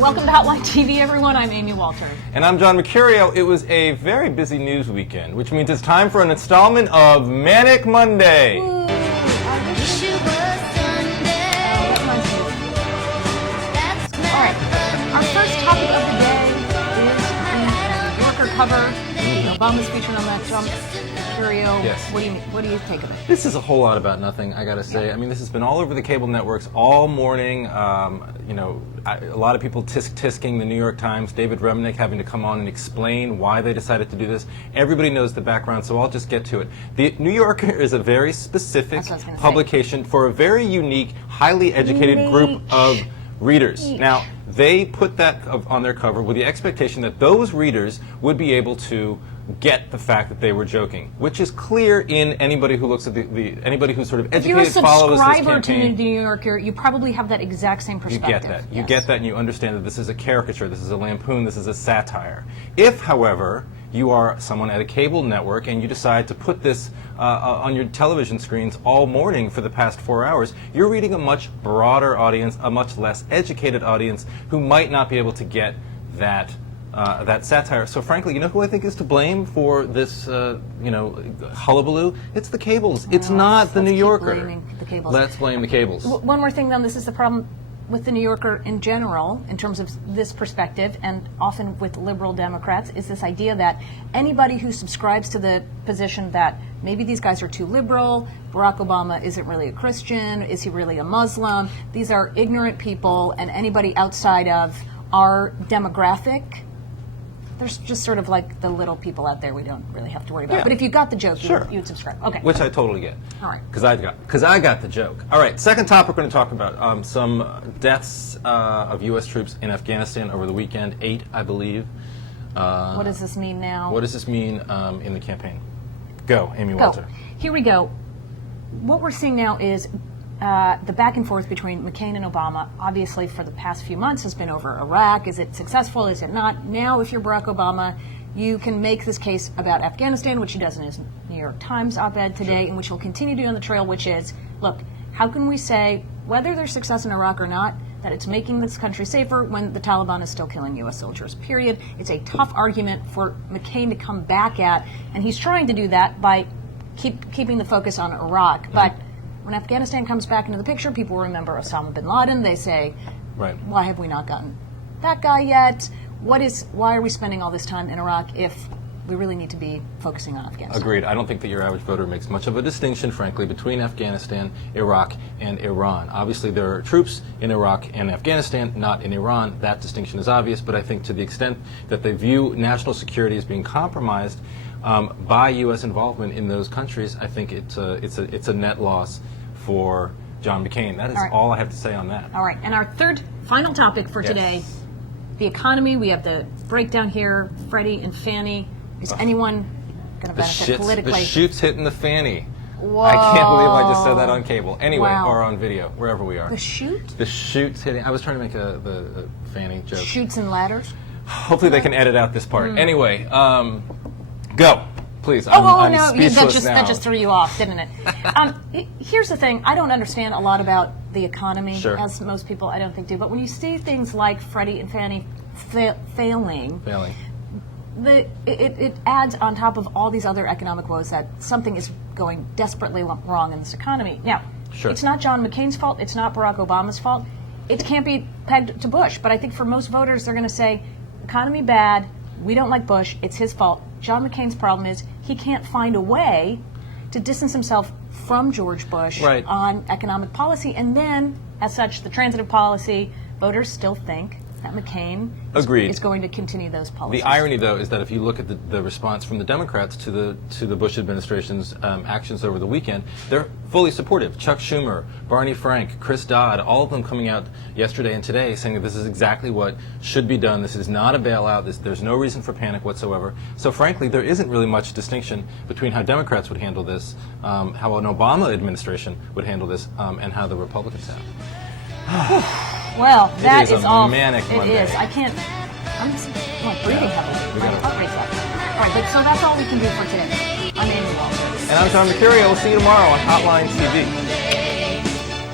Welcome to Hotline TV, everyone. I'm Amy Walter. And I'm John Mercurio. It was a very busy news weekend, which means it's time for an installment of Manic Monday. Ooh, our first topic of the day is the New Yorker cover. Obama's featured on that jump. Mercurio. Yes. What do you take of it? This is a whole lot about nothing, I gotta say. I mean, this has been all over the cable networks all morning. A lot of people tisk-tisking the New York Times, David Remnick having to come on and explain why they decided to do this. Everybody knows the background, so I'll just get to it. The New Yorker is a very specific publication for a very unique, highly educated group of readers. Now, they put that on their cover with the expectation that those readers would be able to get the fact that they were joking, which is clear in anybody who looks at anybody who's sort of educated, follows this campaign. If you're a subscriber to the New Yorker, you probably have that exact same perspective. You get that. You get that, and you understand that this is a caricature, this is a lampoon, this is a satire. If, however, you are someone at a cable network and you decide to put this on your television screens all morning for the past 4 hours, you're reading a much broader audience, a much less educated audience who might not be able to get that satire. So frankly, you know who I think is to blame for this, hullabaloo? It's the cables. It's not the New Yorker. Let's blame the cables. One more thing, though, this is the problem with the New Yorker in general, in terms of this perspective, and often with liberal Democrats, is this idea that anybody who subscribes to the position that maybe these guys are too liberal, Barack Obama isn't really a Christian, is he really a Muslim, these are ignorant people, and anybody outside of our demographic, there's just sort of like the little people out there we don't really have to worry about. Yeah. But if you got the joke, sure, you would subscribe. Okay. Which I totally get. All right. Because I got the joke. All right. Second topic we're going to talk about some deaths of U.S. troops in Afghanistan over the weekend. 8, I believe. What does this mean now? What does this mean in the campaign? Go, Amy Walter. Here we go. What we're seeing now is the back and forth between McCain and Obama, obviously for the past few months, has been over Iraq. Is it successful? Is it not? Now, if you're Barack Obama, you can make this case about Afghanistan, which he does in his New York Times op-ed today, and which he'll continue to do on the trail, which is, look, how can we say, whether there's success in Iraq or not, that it's making this country safer when the Taliban is still killing U.S. soldiers, period. It's a tough argument for McCain to come back at, and he's trying to do that by keeping the focus on Iraq. But when Afghanistan comes back into the picture, people remember Osama bin Laden. They say, why have we not gotten that guy yet? Why are we spending all this time in Iraq if we really need to be focusing on Afghanistan? Agreed. I don't think that your average voter makes much of a distinction, frankly, between Afghanistan, Iraq, and Iran. Obviously, there are troops in Iraq and Afghanistan, not in Iran. That distinction is obvious, but I think to the extent that they view national security as being compromised by U.S. involvement in those countries, I think it's a net loss for John McCain. That is all I have to say on that. All right. And our third, final topic for today, the economy. We have the breakdown here, Freddie and Fannie. Is anyone going to benefit politically? The shoot's hitting the Fannie. Whoa. I can't believe I just said that on cable. Anyway, or on video, wherever we are. The shoot? The shoot's hitting. I was trying to make the Fannie joke. Shoots and ladders? Hopefully they can edit out this part. Anyway, go. Please, no, speechless now. That just threw you off, didn't it? Here's the thing. I don't understand a lot about the economy, as most people I don't think do. But when you see things like Freddie and Fannie failing, it adds on top of all these other economic woes that something is going desperately wrong in this economy. Now, it's not John McCain's fault. It's not Barack Obama's fault. It can't be pegged to Bush. But I think for most voters, they're going to say, economy bad, we don't like Bush, it's his fault. John McCain's problem is he can't find a way to distance himself from George Bush on economic policy. And then, as such, the transitive policy, voters still think that McCain is going to continue those policies. The irony, though, is that if you look at the response from the Democrats to the Bush administration's actions over the weekend, they're fully supportive. Chuck Schumer, Barney Frank, Chris Dodd, all of them coming out yesterday and today saying that this is exactly what should be done. This is not a bailout. There's no reason for panic whatsoever. So, frankly, there isn't really much distinction between how Democrats would handle this, how an Obama administration would handle this, and how the Republicans have. Well, that is all. Manic Monday. It is. I can't. I'm just breathing heavily. My heart rate's up. All right, but so that's all we can do for today. I'm Amy Walter. And I'm John Mercurio. We'll see you tomorrow on Hotline TV.